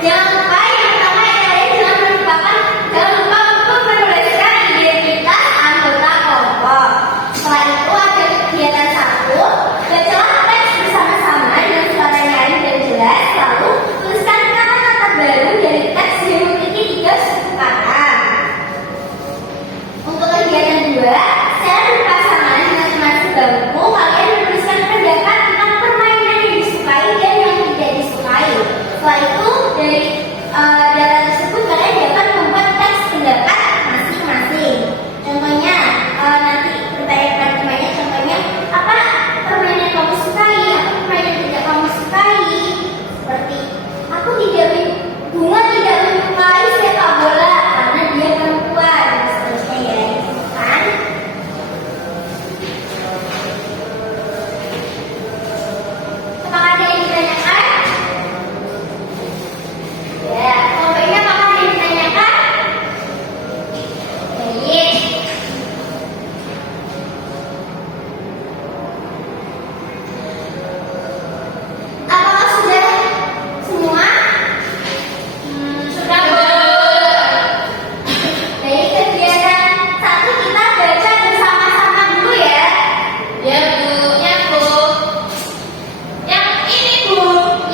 Jangan lupa yang pertama kalian jangan lupa untuk menuliskan identitas anggota kelompok. Setelah itu ada kegiatan 1, bacalah teks bersama-sama dengan suara nyaring dan jelas. Lalu tuliskan kata-kata baru dari teks yang memiliki 3 suku kata. Untuk kegiatan 2, secara berpasangan dengan teman sebangku, kalian menuliskan pendapat tentang permainan yang disukai dan yang tidak disukai. Setelah itu dari data tersebut kalian dapat membuat teks pendapat masing-masing. Contohnya nanti bertanya temannya, contohnya apa permainan yang kamu sukai, apa permainan yang tidak kamu sukai. Seperti bunga tidak menyukai sepak bola karena dia perempuan, dan seterusnya ya, gitu kan? Apakah ada yang ditanyakan? Ya, kelompoknya apakah ada yang ditanyakan? Baik. Apakah sudah semua? Sudah, Bu. Dari kegiatan 1 kita baca bersama-sama dulu ya. Ya, Bu. Ya, Bu. Yang ini, Bu.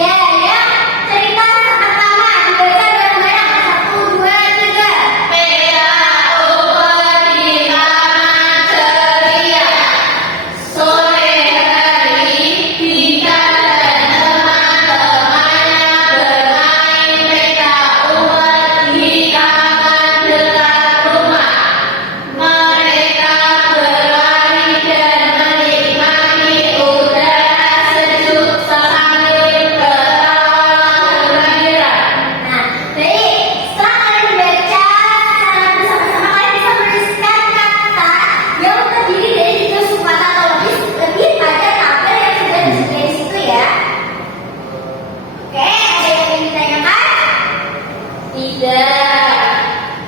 Ya, yang cerita pertama dibaca bareng-bareng. 1, 2, 3. Peda uber di taman ceria. Sore hari Dika dan teman-temannya bermain peda uber di taman dekat rumah. Mereka berlari dan menikmati udara sejuk sambil ketawa gembira. Nah, baik. Setelah kalian baca secara bersama-sama, kalian bisa menuliskan kata yang terdiri dari 3 suku kata atau lebih pada tabel yang sudah disediakan di situ ya. Oke, ada yang ingin ditanyakan? Tidak.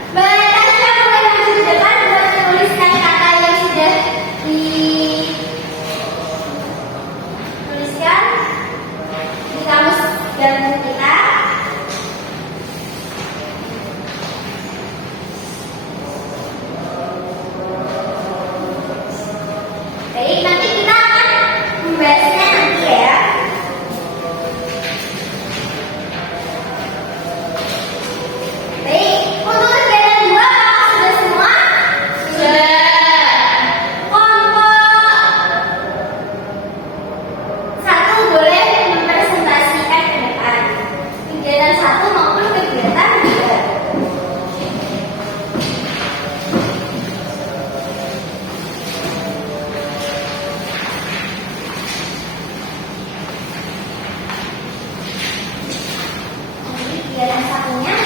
Baik, kita mulai maju ke depan buat menuliskan kata yang sudah dituliskan di kamus dan buku kita. Baik, nanti kita akan membahasnya nanti ya. Baik, untuk kegiatan 2 apakah sudah semua? Sudah. Kelompok 1 boleh mempresentasikan ke depan. Kegiatan 1 maupun kegiatan 2. Kegiatan 1-nya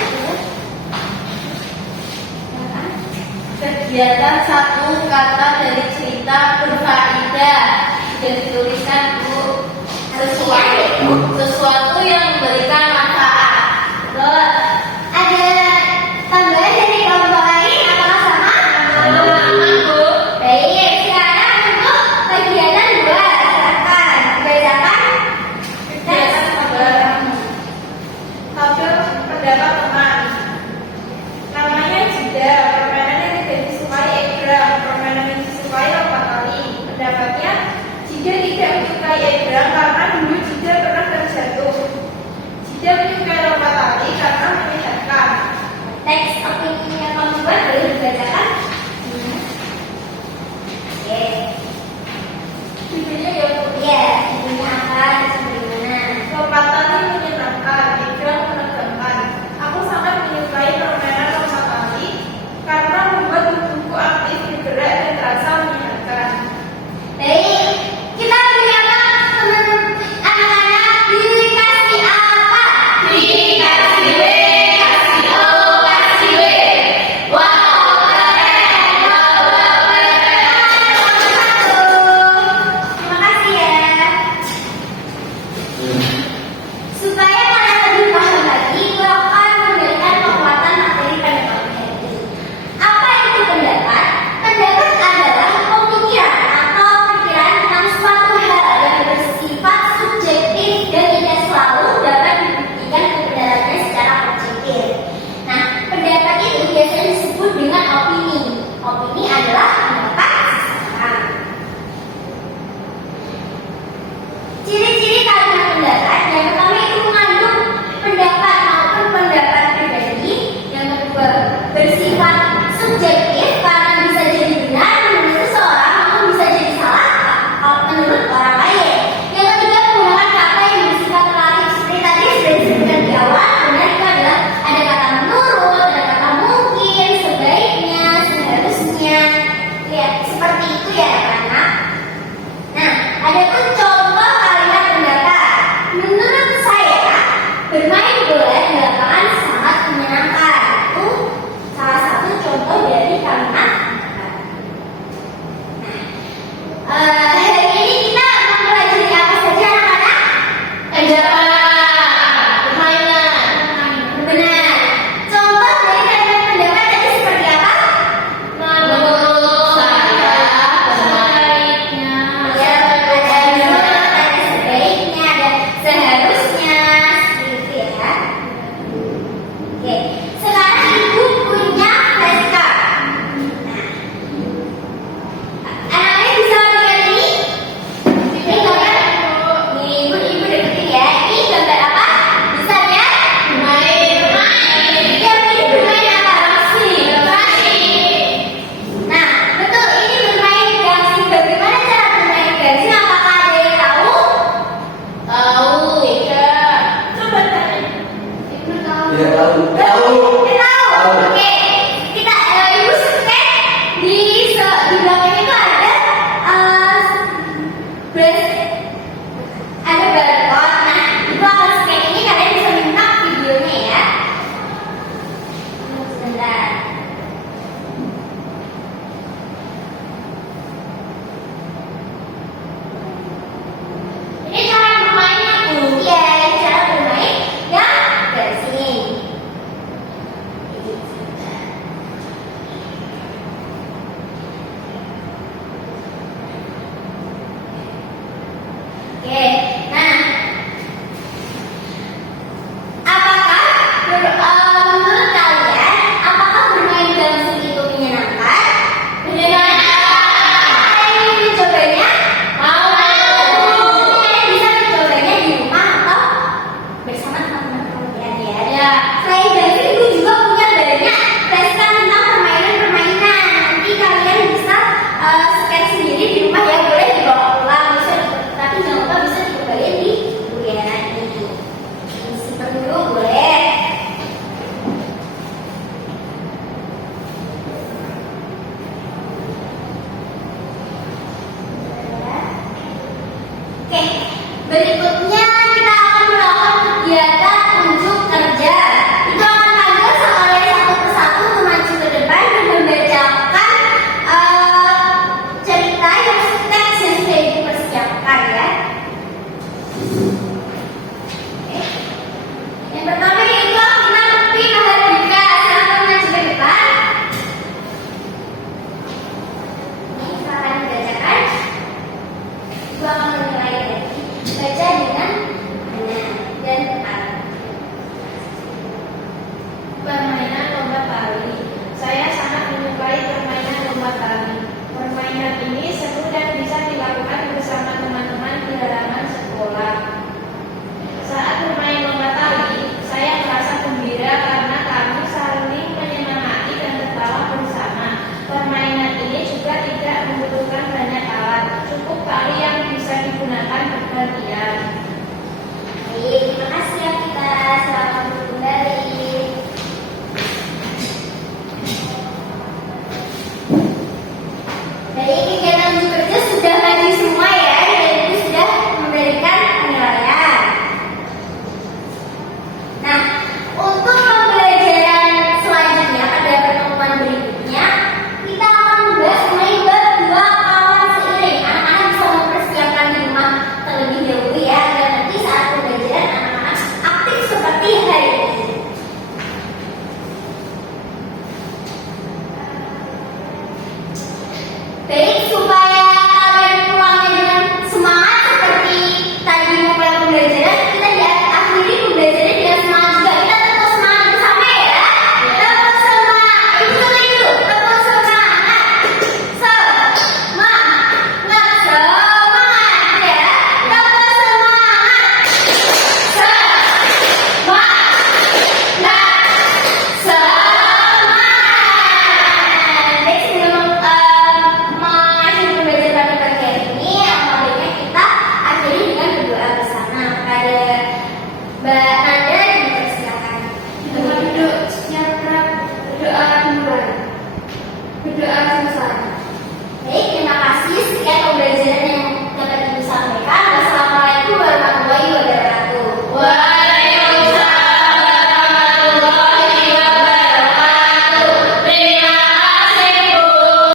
Kegiatan 1, kata dari cerita berfaedah. Sudah dituliskan, Bu. Sesuatu yang memberikan